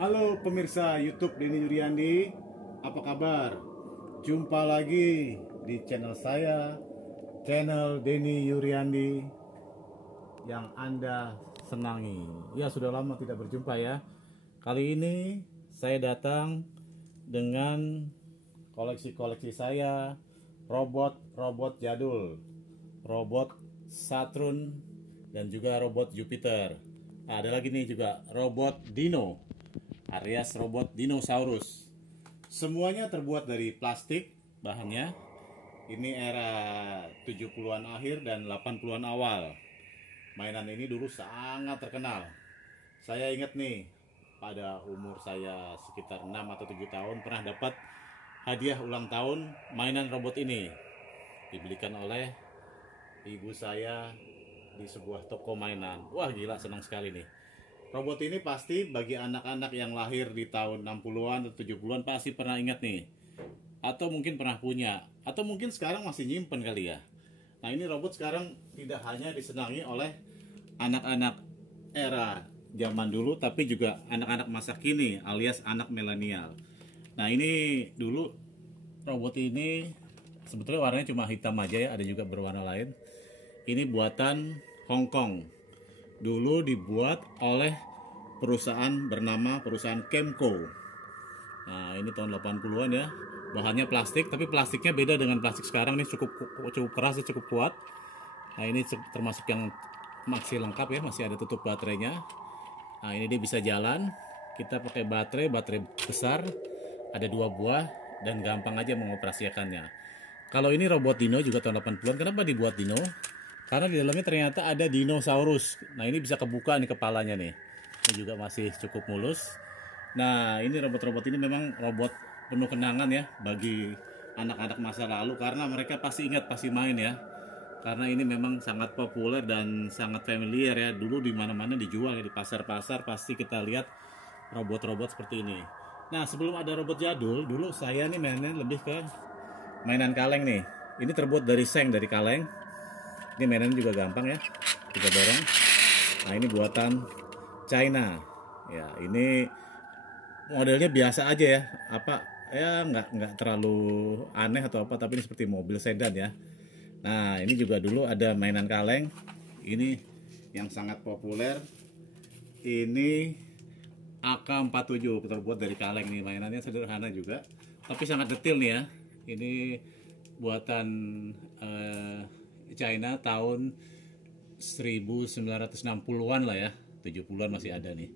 Halo pemirsa YouTube Denny Yuryandi, apa kabar? Jumpa lagi di channel saya, channel Denny Yuryandi yang Anda senangi. Ya, sudah lama tidak berjumpa ya. Kali ini saya datang dengan koleksi-koleksi saya, robot-robot jadul, robot Saturn dan juga robot Jupiter. Nah, ada lagi nih juga robot Dino alias robot dinosaurus. Semuanya terbuat dari plastik bahannya. Ini era 70-an akhir dan 80-an awal. Mainan ini dulu sangat terkenal. Saya ingat nih, pada umur saya sekitar 6 atau 7 tahun pernah dapat hadiah ulang tahun mainan robot ini. Dibelikan oleh ibu saya di sebuah toko mainan. Wah, gila, senang sekali nih. Robot ini pasti bagi anak-anak yang lahir di tahun 60-an atau 70-an pasti pernah ingat nih. Atau mungkin pernah punya. Atau mungkin sekarang masih nyimpen kali ya. Nah, ini robot sekarang tidak hanya disenangi oleh anak-anak era zaman dulu, tapi juga anak-anak masa kini alias anak milenial. Nah, ini dulu robot ini sebetulnya warnanya cuma hitam aja ya, ada juga berwarna lain. Ini buatan Hong Kong. Dulu dibuat oleh perusahaan bernama perusahaan Kemco. Nah, ini tahun 80-an ya. Bahannya plastik, tapi plastiknya beda dengan plastik sekarang. Ini cukup keras dan cukup kuat. Nah, ini termasuk yang masih lengkap ya, masih ada tutup baterainya. Nah, ini dia bisa jalan. Kita pakai baterai besar, ada 2 buah dan gampang aja mengoperasikannya. Kalau ini robot Dino juga tahun 80-an. Kenapa dibuat Dino? Karena di dalamnya ternyata ada dinosaurus. Nah, ini bisa kebuka nih kepalanya nih. Ini juga masih cukup mulus. Nah, ini robot-robot ini memang robot penuh kenangan ya bagi anak-anak masa lalu, karena mereka pasti ingat, pasti main ya. Karena ini memang sangat populer dan sangat familiar ya. Dulu di mana-mana dijual ya, di pasar-pasar pasti kita lihat robot-robot seperti ini. Nah, sebelum ada robot jadul, dulu saya nih mainnya lebih ke mainan kaleng nih. Ini terbuat dari seng, dari kaleng. Ini mainan juga gampang ya, kita dorong. Nah, ini buatan China. Ya, ini modelnya biasa aja ya. Apa ya, nggak terlalu aneh atau apa, tapi ini seperti mobil sedan ya. Nah, ini juga dulu ada mainan kaleng. Ini yang sangat populer. Ini AK-47 terbuat dari kaleng nih. Mainannya sederhana juga, tapi sangat detail nih ya. Ini buatan China tahun 1960-an lah ya. 70-an masih ada nih.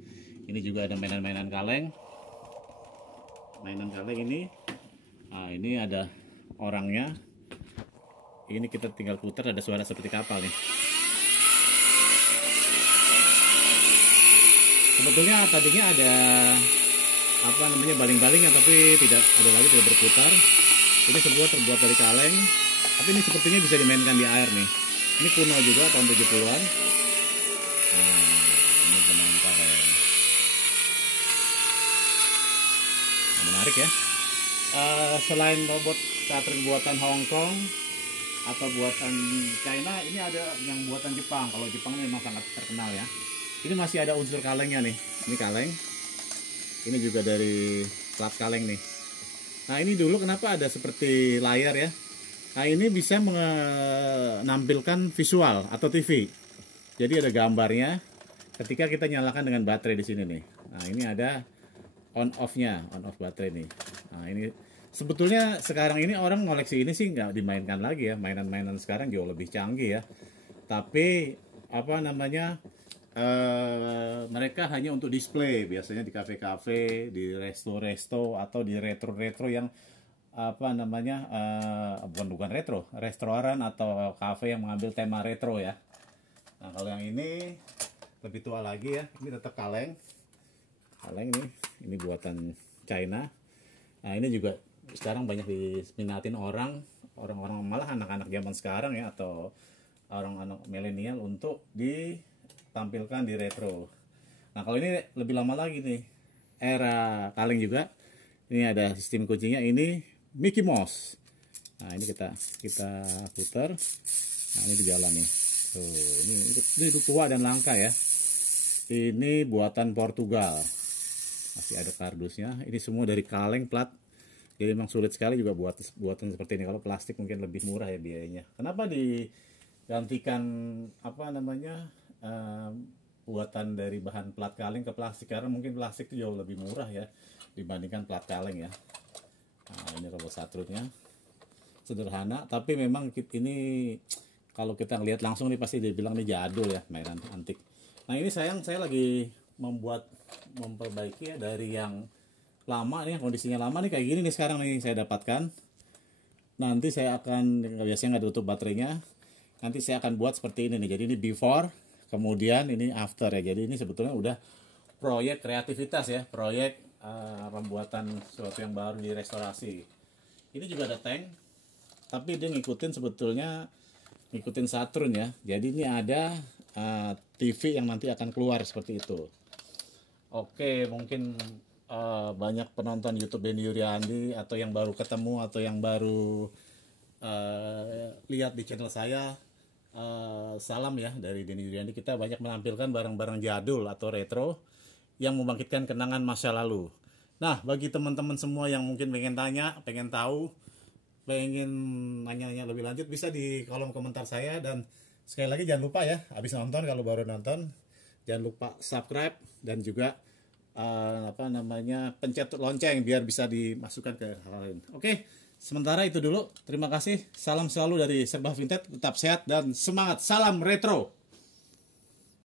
Ini juga ada mainan-mainan kaleng. Mainan kaleng ini. Nah, ini ada orangnya. Ini kita tinggal putar, ada suara seperti kapal nih. Sebetulnya tadinya ada apa namanya, baling-balingnya, tapi tidak ada lagi, tidak berputar. Ini sebuah terbuat dari kaleng, tapi ini sepertinya bisa dimainkan di air nih. Ini kuno juga, tahun 70-an. Nah, ini pemain kaleng. Nah, menarik ya. Selain robot Saturn buatan Hong Kong atau buatan China, ini ada yang buatan Jepang. Kalau Jepang memang sangat terkenal ya. Ini masih ada unsur kalengnya nih. Ini kaleng. Ini juga dari plat kaleng nih. Nah, ini dulu kenapa ada seperti layar ya? Nah, ini bisa menampilkan visual atau TV. Jadi ada gambarnya ketika kita nyalakan dengan baterai di sini nih. Nah, ini ada on off-nya, on off baterai nih. Nah, ini sebetulnya sekarang ini orang ngoleksi ini sih nggak dimainkan lagi ya. Mainan-mainan sekarang jauh lebih canggih ya. Tapi apa namanya? Mereka hanya untuk display, biasanya di kafe-kafe, di resto-resto, atau di retro-retro yang apa namanya, bukan retro, restoran atau kafe yang mengambil tema retro ya. Nah, kalau yang ini lebih tua lagi ya, ini tetap kaleng nih, ini buatan China. Nah, ini juga sekarang banyak diminatin orang-orang malah anak-anak zaman sekarang ya, atau orang-anak milenial untuk tampilkan di retro. Nah, kalau ini lebih lama lagi nih, era kaleng juga. Ini ada sistem kuncinya, ini Mickey Mouse. Nah, ini kita putar. Nah, ini di jalan nih. Tuh, ini tua dan langka ya. Ini buatan Portugal. masih ada kardusnya. Ini semua dari kaleng plat. Jadi memang sulit sekali juga buatan seperti ini. Kalau plastik mungkin lebih murah ya biayanya. Kenapa digantikan apa namanya buatan dari bahan plat kaleng ke plastik? Karena mungkin plastik itu jauh lebih murah ya dibandingkan plat kaleng ya. Nah, ini robot satrunnya sederhana, tapi memang ini kalau kita ngelihat langsung nih pasti dibilang nih jadul ya, mainan antik. Nah ini saya lagi memperbaiki ya dari yang lama nih, kondisinya lama nih kayak gini nih sekarang nih saya dapatkan. Nanti saya akan, biasanya nggak tutup baterainya, nanti saya akan buat seperti ini nih. Jadi ini before, kemudian ini after ya. Jadi ini sebetulnya udah proyek kreativitas ya, proyek pembuatan sesuatu yang baru di restorasi. Ini juga ada tank, tapi dia ngikutin Saturn ya. Jadi ini ada TV yang nanti akan keluar seperti itu. Oke, mungkin banyak penonton YouTube Denny Yuryandi atau yang baru ketemu atau yang baru lihat di channel saya, salam ya dari Denny Yuryandi. Kita banyak menampilkan barang-barang jadul atau retro yang membangkitkan kenangan masa lalu. Nah, bagi teman-teman semua yang mungkin pengen tanya, pengen tahu, pengen nanya-nanya lebih lanjut, bisa di kolom komentar saya. Dan sekali lagi jangan lupa ya, habis nonton, kalau baru nonton jangan lupa subscribe dan juga pencet lonceng biar bisa dimasukkan ke hal lain. Oke, sementara itu dulu. Terima kasih. Salam selalu dari Serba Vintage. Tetap sehat dan semangat. Salam retro.